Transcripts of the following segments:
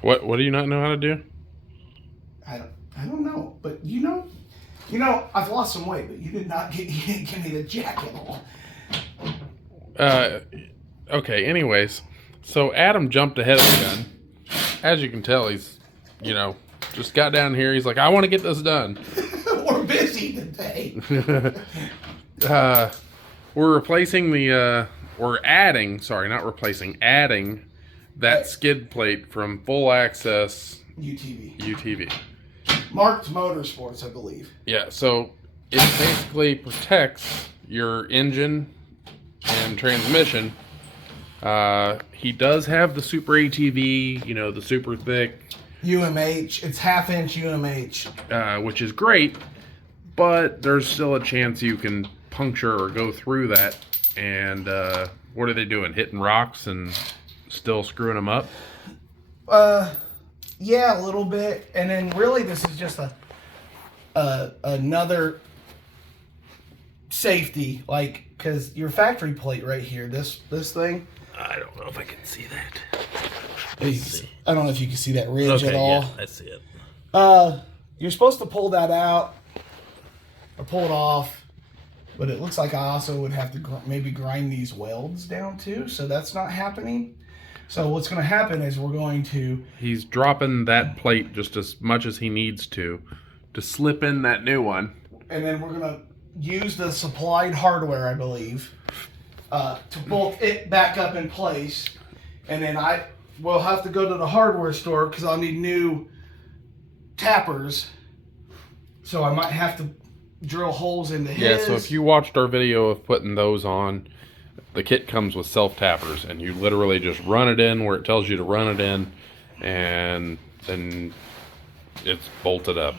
What do you not know how to do? I don't know, but I've lost some weight, but you didn't give me the jack at all. Okay, anyways. So Adam jumped ahead of the gun. As you can tell, he's, just got down here. He's like, I want to get this done. We're busy today. We're replacing adding that skid plate from Full Access UTV. Marked Motorsports, I believe. Yeah, so it basically protects your engine and transmission. He does have the Super ATV, the super thick UMH. It's half-inch UMH. Which is great, but there's still a chance you can puncture or go through that. And what are they doing? Hitting rocks and still screwing them up? Yeah, a little bit. And then really this is just another safety, because your factory plate right here, this thing. I don't know if I can see that. I don't know if you can see that ridge at all. Yeah, I see it. You're supposed to pull that out or pull it off, but it looks like I also would have to maybe grind these welds down too, so that's not happening. So what's going to happen is He's dropping that plate just as much as he needs to slip in that new one. And then we're going to use the supplied hardware, I believe, to bolt it back up in place. And then we'll have to go to the hardware store because I'll need new tappers. So I might have to drill holes into his. Yeah, so if you watched our video of putting those on, the kit comes with self-tappers, and you literally just run it in where it tells you to run it in, and then it's bolted up.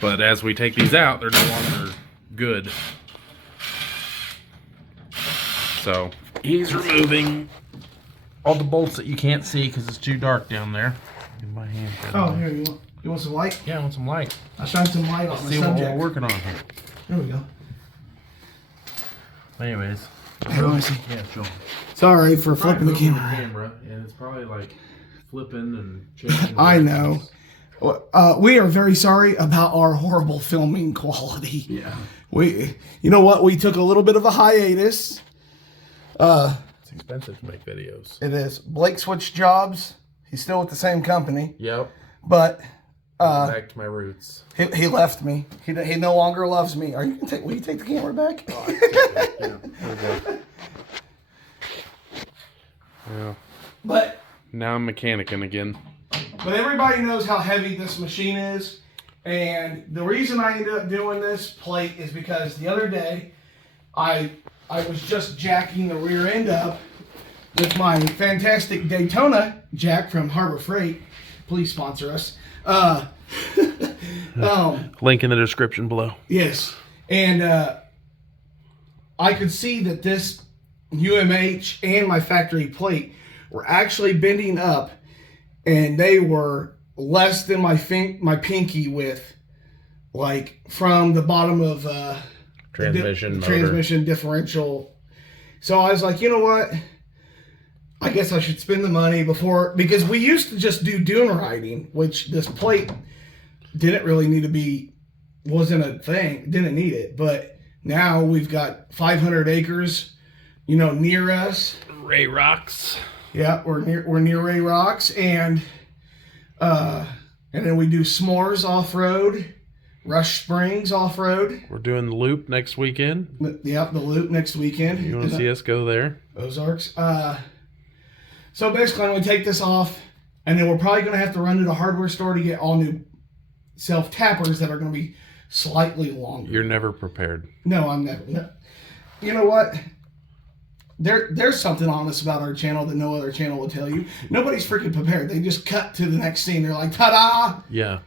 But as we take these out, they're no longer good. So he's removing all the bolts that you can't see because it's too dark down there. Get my hand. Oh, here, you want some light? Yeah, I want some light. I'll shine some light on the See subject. what we're working on here. There we go. Anyways. Yeah, sure. Sorry for flipping the camera. And it's probably like flipping and changing. I know. We are very sorry about our horrible filming quality. Yeah. You know what? We took a little bit of a hiatus. It's expensive to make videos. It is. Blake switched jobs. He's still with the same company. Yep. But back to my roots. He left me. He no longer loves me. Will you take the camera back? Yeah. But now I'm mechanicing again. But everybody knows how heavy this machine is. And the reason I ended up doing this plate is because the other day I was just jacking the rear end up with my fantastic Daytona jack from Harbor Freight. Please sponsor us. Link in the description below. Yes. And I could see that this UMH and my factory plate were actually bending up, and they were less than my pinky width, from the bottom of transmission differential. So I was like, you know what? I guess I should spend the money because we used to just do dune riding, which this plate didn't really wasn't a thing, didn't need it. But now we've got 500 acres, near us. Ray Rocks. Yeah, we're near Ray Rocks, and then we do S'mores off-road, Rush Springs off-road. We're doing the loop next weekend. Yep, the loop next weekend. You want to see us go there? Ozarks. So basically, I'm going to take this off, and then we're probably going to have to run to the hardware store to get all new self-tappers that are going to be slightly longer. You're never prepared. No, I'm never. No. You know what? There's something honest about our channel that no other channel will tell you. Nobody's freaking prepared. They just cut to the next scene. They're like, ta-da! Yeah.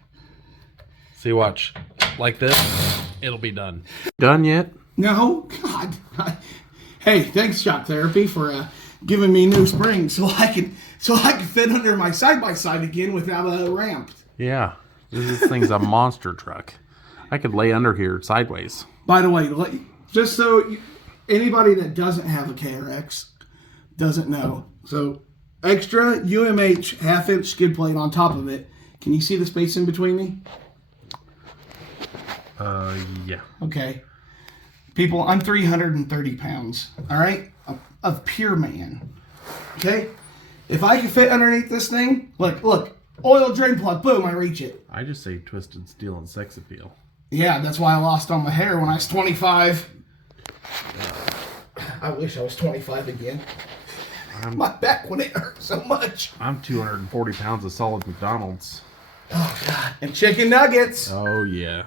See, watch. Like this, it'll be done. Done yet? No? God. Hey, thanks, Shock Therapy, for giving me new springs so I can fit under my side-by-side again without a ramp. Yeah. This thing's a monster truck. I could lay under here sideways. By the way, just so anybody that doesn't have a KRX doesn't know. So extra UMH half-inch skid plate on top of it. Can you see the space in between me? Yeah. Okay. People, I'm 330 pounds, all right? Of pure man, okay? If I can fit underneath this thing, look, oil drain plug, boom, I reach it. I just say twisted steel and sex appeal. Yeah, that's why I lost all my hair when I was 25. I wish I was 25 again. My back wouldn't hurt so much. I'm 240 pounds of solid McDonald's. Oh, God. And chicken nuggets. Oh, yeah.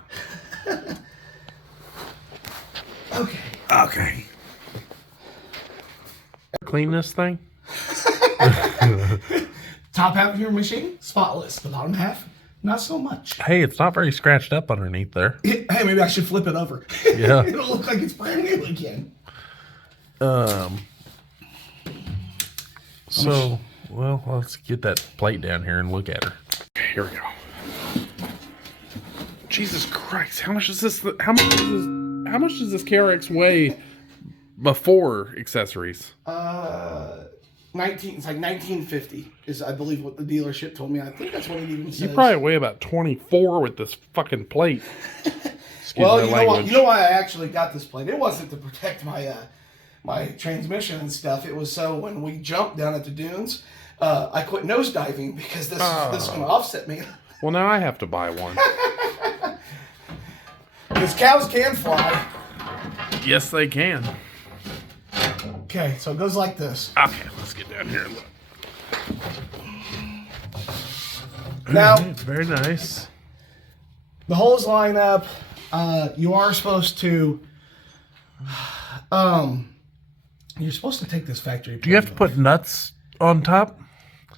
Okay. Clean this thing? Top half of your machine, spotless. The bottom half, not so much. Hey, it's not very scratched up underneath there. Hey, maybe I should flip it over. Yeah. It'll look like it's brand new again. So, well, let's get that plate down here and look at her. Here we go. Jesus Christ! How much does this KRX weigh before accessories? 19. It's like 1950 is, I believe, what the dealership told me. I think that's what it even says. You probably weigh about 24 with this fucking plate. Well, you know why I actually got this plate? It wasn't to protect my my transmission and stuff. It was so when we jumped down at the dunes, I quit nosediving because this is going to offset me. Well, now I have to buy one. Because cows can fly. Yes, they can. Okay, so it goes like this. Okay, let's get down here and look. Now, very nice. The holes line up. You are supposed to. You're supposed to take this factory. Do you have to put nuts on top?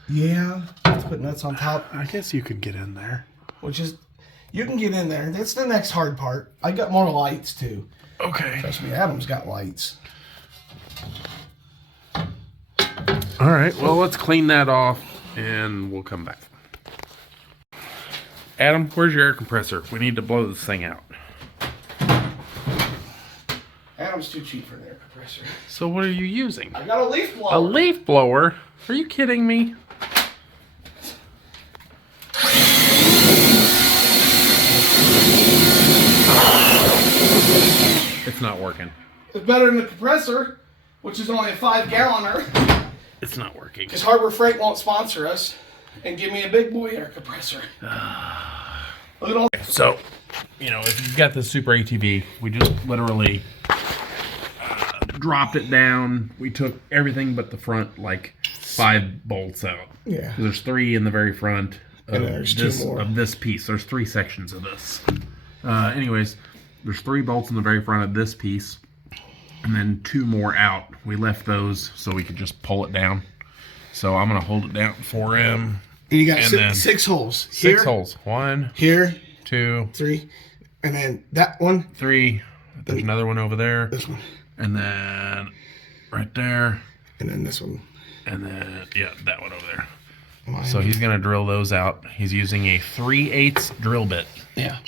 Yeah, you have to put nuts on top. I guess you could get in there. Which is, you can get in there. That's the next hard part. I got more lights too. Okay. Trust me, Adam's got lights. All right. Well, let's clean that off, and we'll come back. Adam, where's your air compressor? We need to blow this thing out. Adam's too cheap for an air compressor. So what are you using? I got a leaf blower. A leaf blower? Are you kidding me? It's not working. It's better than the compressor, which is only a 5-galloner. It's not working. Because Harbor Freight won't sponsor us and give me a big boy air compressor. Look at all. So, you know, if you've got the Super ATV, we just literally dropped it down. We took everything but the front, like 5 bolts out. Yeah. There's 3 in the very front of, And there's 2 more. of this piece. There's 3 sections of this. Anyways, there's 3 bolts in the very front of this piece. And then 2 more out. We left those so we could just pull it down. So I'm going to hold it down for him. And you got 6 holes. 6 holes. 1, here, 2, 3, and then that one. 3. There's another one over there. This one. And then right there. And then this one. And then, yeah, that one over there. So he's going to drill those out. He's using a 3/8 drill bit. Yeah.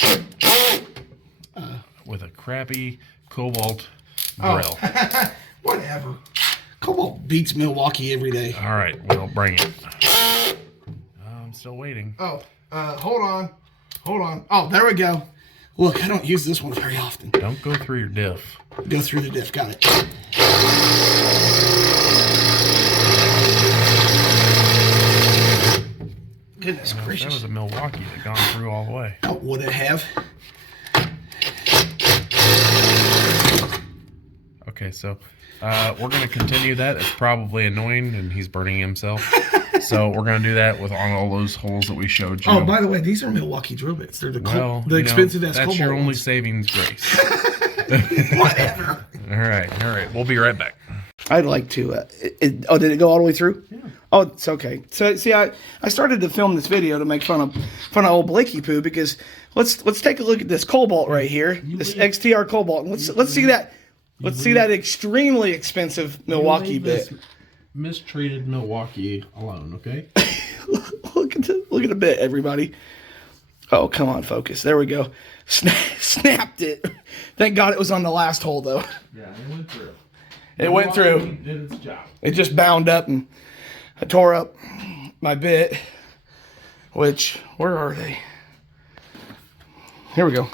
With a crappy Cobalt drill. Whatever. Cobalt beats Milwaukee every day. All right, we'll bring it. I'm still waiting. Oh, hold on. Hold on. Oh, there we go. Look, I don't use this one very often. Don't go through your diff. Go through the diff. Got it. Goodness gracious. That was a Milwaukee that gone through all the way. Oh, would it have? Okay, so we're going to continue that. It's probably annoying, and he's burning himself. So we're going to do that with on all those holes that we showed you. Oh, by the way, these are Milwaukee drill bits. They're the expensive ass That's Cobalt your only ones. savings grace. Whatever. All right. We'll be right back. I'd like to. Did it go all the way through? Yeah. Oh, it's okay. So, see, I started to film this video to make fun of old Blakey Poo because let's take a look at this Cobalt right here, this XTR Cobalt, and let's see that. Let's see that extremely expensive Milwaukee bit. Mistreated Milwaukee alone, okay? Look at the bit, everybody. Oh, come on, focus. There we go. Snapped it. Thank God it was on the last hole, though. Yeah, it went through. It went through. Did its job. It just bound up and I tore up my bit, which, where are they? Here we go.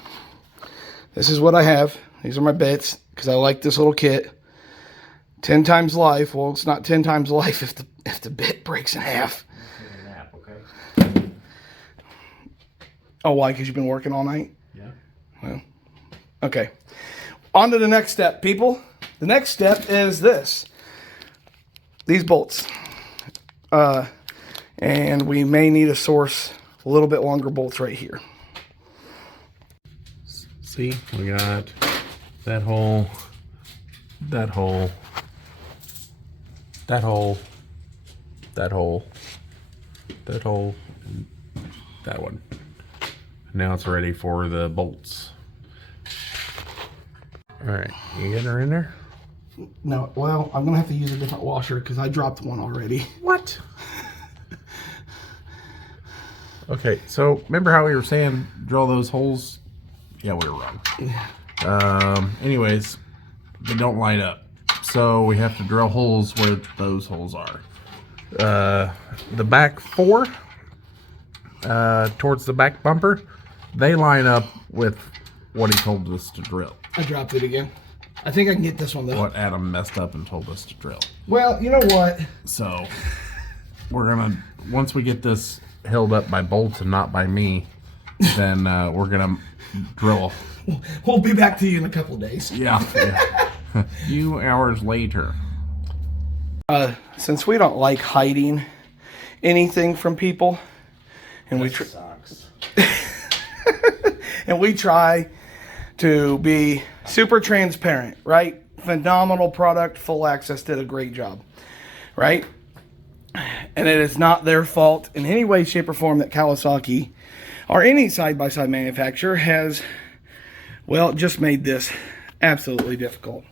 This is what I have. These are my bits, because I like this little kit. 10 times life. Well, it's not 10 times life if the bit breaks in half. Okay. Oh, why? Because you've been working all night? Yeah. Well, okay. On to the next step, people. The next step is this. These bolts. And we may need to source a little bit longer bolts right here. See, we got that hole, that hole, that hole, that hole, that hole, and that one. Now it's ready for the bolts. All right, you getting her in there? No, well, I'm going to have to use a different washer because I dropped one already. What? Okay, so remember how we were saying drill those holes? Yeah, we were wrong. Anyways, they don't line up. So we have to drill holes where those holes are. The back four, towards the back bumper, they line up with what he told us to drill. I dropped it again. I think I can get this one though. What Adam messed up and told us to drill. Well, you know what? So we're gonna, once we get this held up by bolts and not by me, then we're gonna drill. We'll be back to you in a couple days. Yeah. A few hours later. Since we don't like hiding anything from people, and Sucks. and we try to be super transparent, right? Phenomenal product, full access, did a great job, right? And it is not their fault in any way, shape, or form that Kawasaki or any side-by-side manufacturer has, well, just made this absolutely difficult.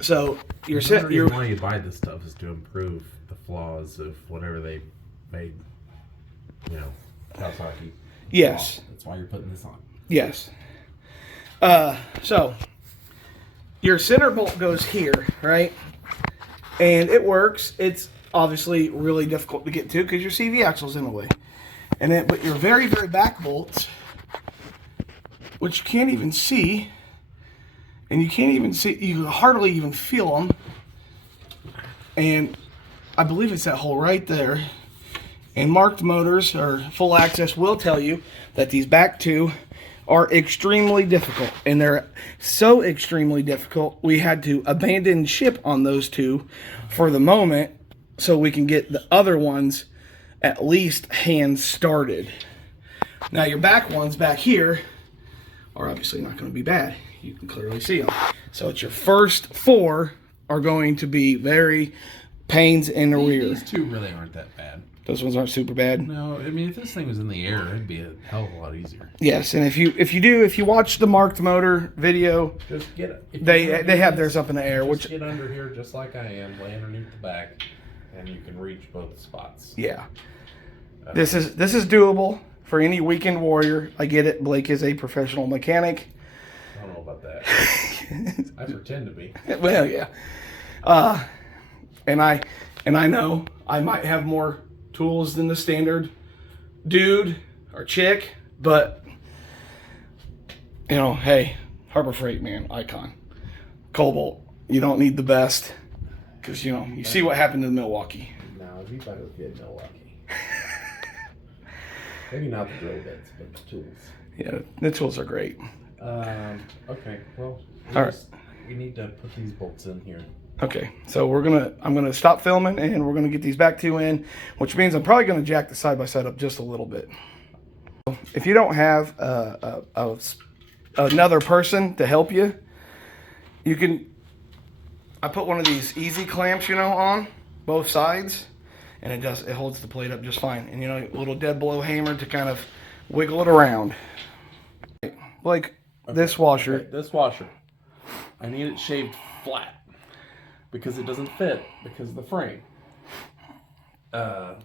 So The reason why you buy this stuff is to improve the flaws of whatever they made, you know, Kawasaki. Yes. That's why you're putting this on. Yes. So your center bolt goes here, right? And it works. It's obviously really difficult to get to because your CV axle's in the way. And then, but your very, very back bolts, which you can't even see, and you can't even see, you can hardly even feel them. And I believe it's that hole right there. And Marked Motors or Full Access will tell you that these back two are extremely difficult. And they're so extremely difficult, we had to abandon ship on those two for the moment so we can get the other ones at least hand started. Now your back ones back here are obviously not going to be bad. You can clearly see them. So it's your first four are going to be very pains in the rear. These two really aren't that bad. Those ones aren't super bad. No, I mean, if this thing was in the air, it'd be a hell of a lot easier. Yes, and if you watch the Marked Motor video, Just get it. they have theirs up in the air, Just which get under here just like I am, lay underneath the back, and you can reach both spots. yeah. This is doable for any weekend warrior. I get it. Blake is a professional mechanic. I don't know about that. I pretend to be. Well, yeah. And I know I might have more tools than the standard dude or chick, but you know, hey, Harbor Freight, man, icon. Cobalt, you don't need the best because you know you see what happened in Milwaukee. No, it'd be better if you had Milwaukee. Maybe not the drill bits, but the tools. Yeah, the tools are great. Okay, well, we need to put these bolts in here. Okay, so I'm gonna stop filming and we're gonna get these back two in, which means I'm probably gonna jack the side by side up just a little bit. If you don't have another person to help you, you can. I put one of these easy clamps, you know, on both sides, and it holds the plate up just fine. And you know, a little dead blow hammer to kind of wiggle it around. Like this washer. Okay, this washer, I need it shaved flat. Because it doesn't fit because of the frame. I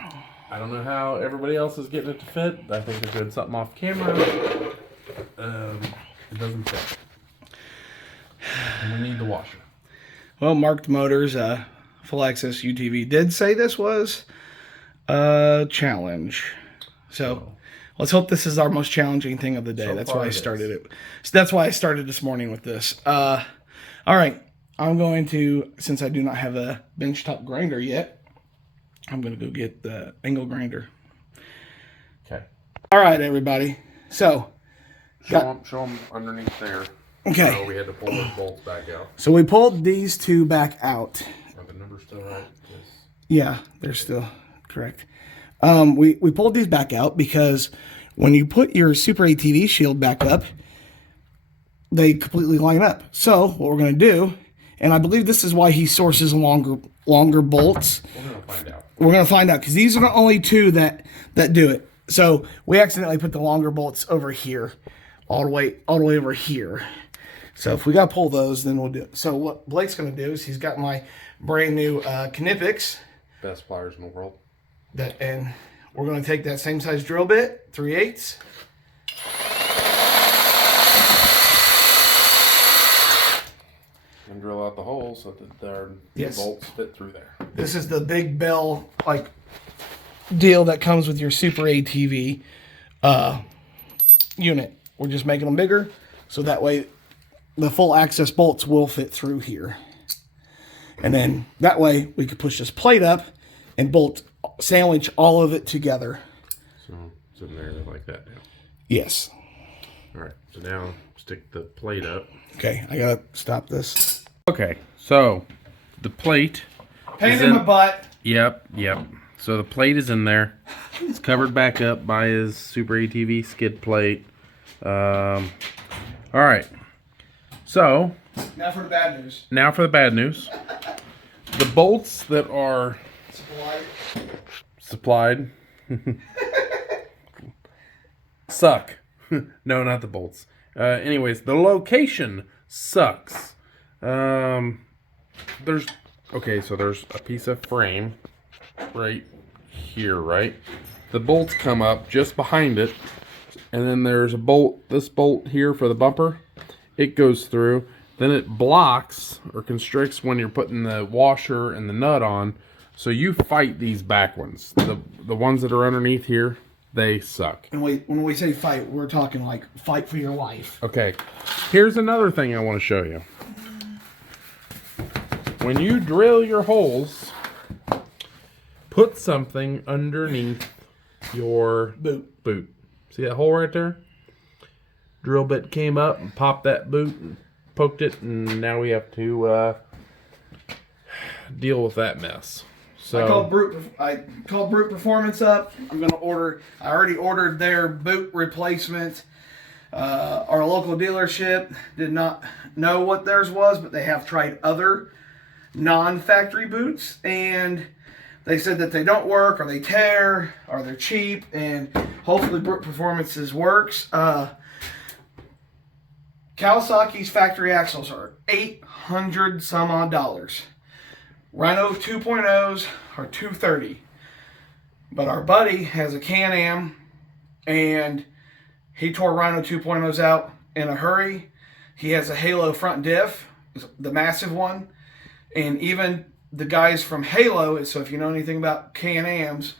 don't know how everybody else is getting it to fit. I think they're doing something off camera. It doesn't fit. And we need the washer. Well, Marked Motors, full access UTV did say this was a challenge. So let's hope this is our most challenging thing of the day. So that's far why I it started it. So that's why I started this morning with this. All right. I'm going to, since I do not have a benchtop grinder yet, I'm going to go get the angle grinder. Okay. All right, everybody. So, Show them underneath there. okay. So we had to pull those bolts back out. So we pulled these two back out. Are the numbers still right? Yes. Yeah, they're still correct. We pulled these back out because when you put your Super ATV shield back up, they completely line up. So what we're going to do, and I believe this is why he sources longer bolts. We're going to find out. We're going to find out because these are the only two that do it. So we accidentally put the longer bolts over here, all the way over here. So if we got to pull those, then we'll do it. So what Blake's going to do is he's got my brand new Knipex. Best pliers in the world. And we're going to take that same size drill bit, 3/8. And drill out the holes so that the Yes. bolts fit through there. This is the big bell deal that comes with your Super ATV unit. We're just making them bigger so that way the full access bolts will fit through here. And then that way we could push this plate up and sandwich all of it together. So it's in there like that now. Yes. All right. So now stick the plate up. Okay, I gotta stop this. Okay. So the plate. Pain in my butt. Yep. So the plate is in there. It's covered back up by his Super ATV skid plate. All right. So Now for the bad news. now for the bad news. The bolts that are supplied suck. No, not the bolts. Anyways, the location sucks. So there's a piece of frame right here, right? The bolts come up just behind it, and then there's a bolt, this bolt here for the bumper. It goes through, then it blocks or constricts when you're putting the washer and the nut on. So you fight these back ones. The ones that are underneath here, they suck. And when we say fight, we're talking like fight for your life. Okay, here's another thing I want to show you. When you drill your holes, put something underneath your boot. See that hole right there? Drill bit came up and popped that boot and poked it, and now we have to deal with that mess. So I called Brute Performance up. I already ordered their boot replacement. Our local dealership did not know what theirs was, but they have tried other non-factory boots, and they said that they don't work, or they tear, or they're cheap, and hopefully Brute Performance's works. Kawasaki's factory axles are $800 some odd dollars. Rhino 2.0s are $230. But our buddy has a Can-Am, and he tore Rhino 2.0s out in a hurry. He has a Halo front diff, the massive one. And even the guys from Halo, so if you know anything about Can-Ams,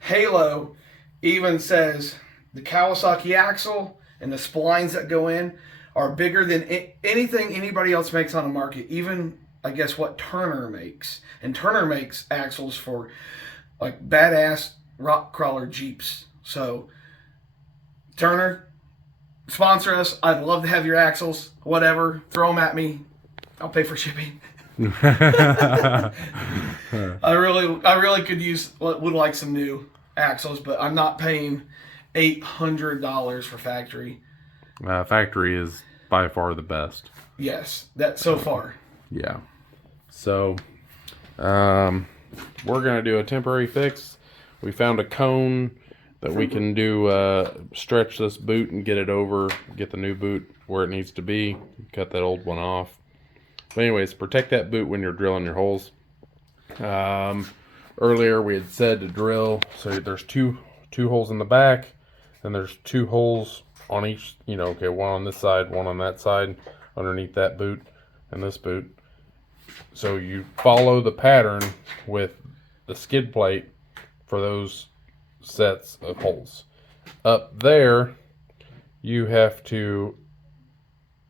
Halo even says the Kawasaki axle and the splines that go in are bigger than anything anybody else makes on the market. Even, I guess, what Turner makes. And Turner makes axles for like badass rock crawler Jeeps. So, Turner, sponsor us. I'd love to have your axles. Whatever. Throw them at me. I'll pay for shipping. I really would like some new axles, but I'm not paying $800 for factory. Factory is by far the best. Yes, that so far. Yeah. So, we're gonna do a temporary fix. We found a cone that we can do, stretch this boot and get it over, get the new boot where it needs to be, cut that old one off. But anyways, protect that boot when you're drilling your holes. Earlier we had said to drill, so there's two holes in the back, and there's 2 holes on each, one on this side, one on that side, underneath that boot and this boot. So you follow the pattern with the skid plate for those sets of holes. Up there, you have to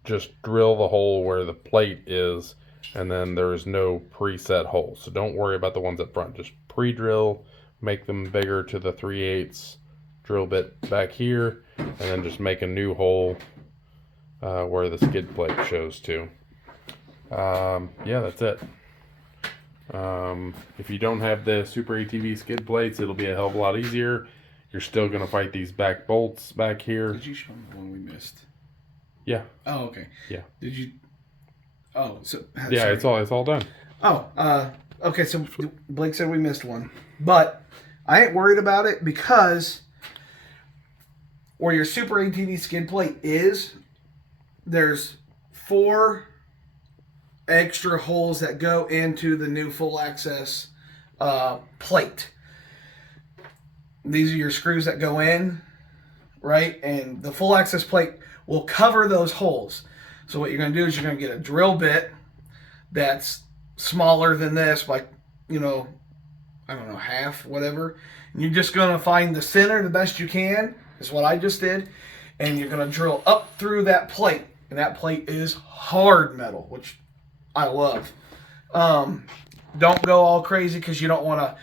just drill the hole where the plate is, and then there's no preset holes. So don't worry about the ones up front. Just pre-drill, make them bigger to the 3/8 drill bit back here, and then just make a new hole where the skid plate shows to. Yeah, that's it. If you don't have the Super ATV skid plates, it'll be a hell of a lot easier. You're still going to fight these back bolts back here. Did you show me the one we missed? Yeah. Oh, okay. Yeah. Did you? Oh, so yeah, sorry. it's all done. Oh, okay. So Blake said we missed one, but I ain't worried about it because where your Super ATV skid plate is, there's 4 extra holes that go into the new full access plate. These are your screws that go in, right? And the full access plate will cover those holes. So what you're going to do is you're going to get a drill bit that's smaller than this, by, I don't know, half, whatever. And you're just going to find the center the best you can, is what I just did. And you're going to drill up through that plate. And that plate is hard metal, which I love. Don't go all crazy because you don't want to,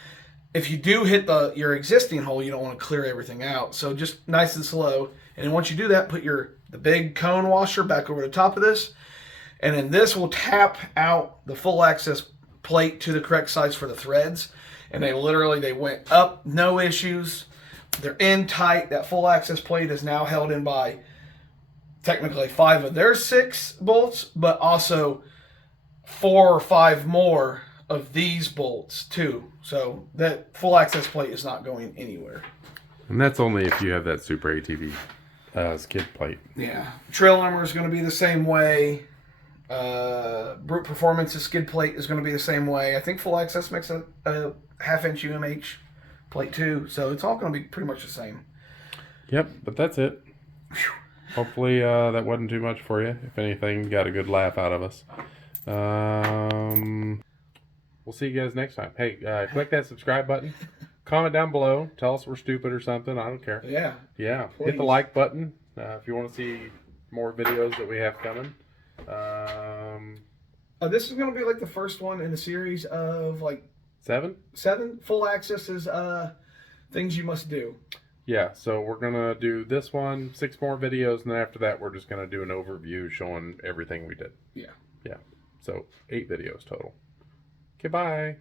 if you do hit your existing hole, you don't want to clear everything out. So just nice and slow. And then once you do that, put the big cone washer back over the top of this. And then this will tap out the full access plate to the correct size for the threads. And they went up, no issues. They're in tight. That full access plate is now held in by technically 5 of their 6 bolts, but also 4 or 5 more of these bolts too. So that full access plate is not going anywhere. And that's only if you have that Super ATV skid plate. Yeah. Trail armor is going to be the same way. Brute Performance's skid plate is going to be the same way. I think full access makes a 1/2-inch UMH plate too. So it's all going to be pretty much the same. Yep, but that's it. Whew. Hopefully that wasn't too much for you. If anything, got a good laugh out of us. We'll see you guys next time. Hey, click that subscribe button. Comment down below. Tell us we're stupid or something. I don't care. Yeah. Yeah. Please. Hit the like button if you want to see more videos that we have coming. This is going to be like the first one in a series of like 7 full access is things you must do. Yeah, so we're going to do this one, 6 more videos, and then after that we're just going to do an overview showing everything we did. Yeah. Yeah. So 8 videos total. Okay, bye.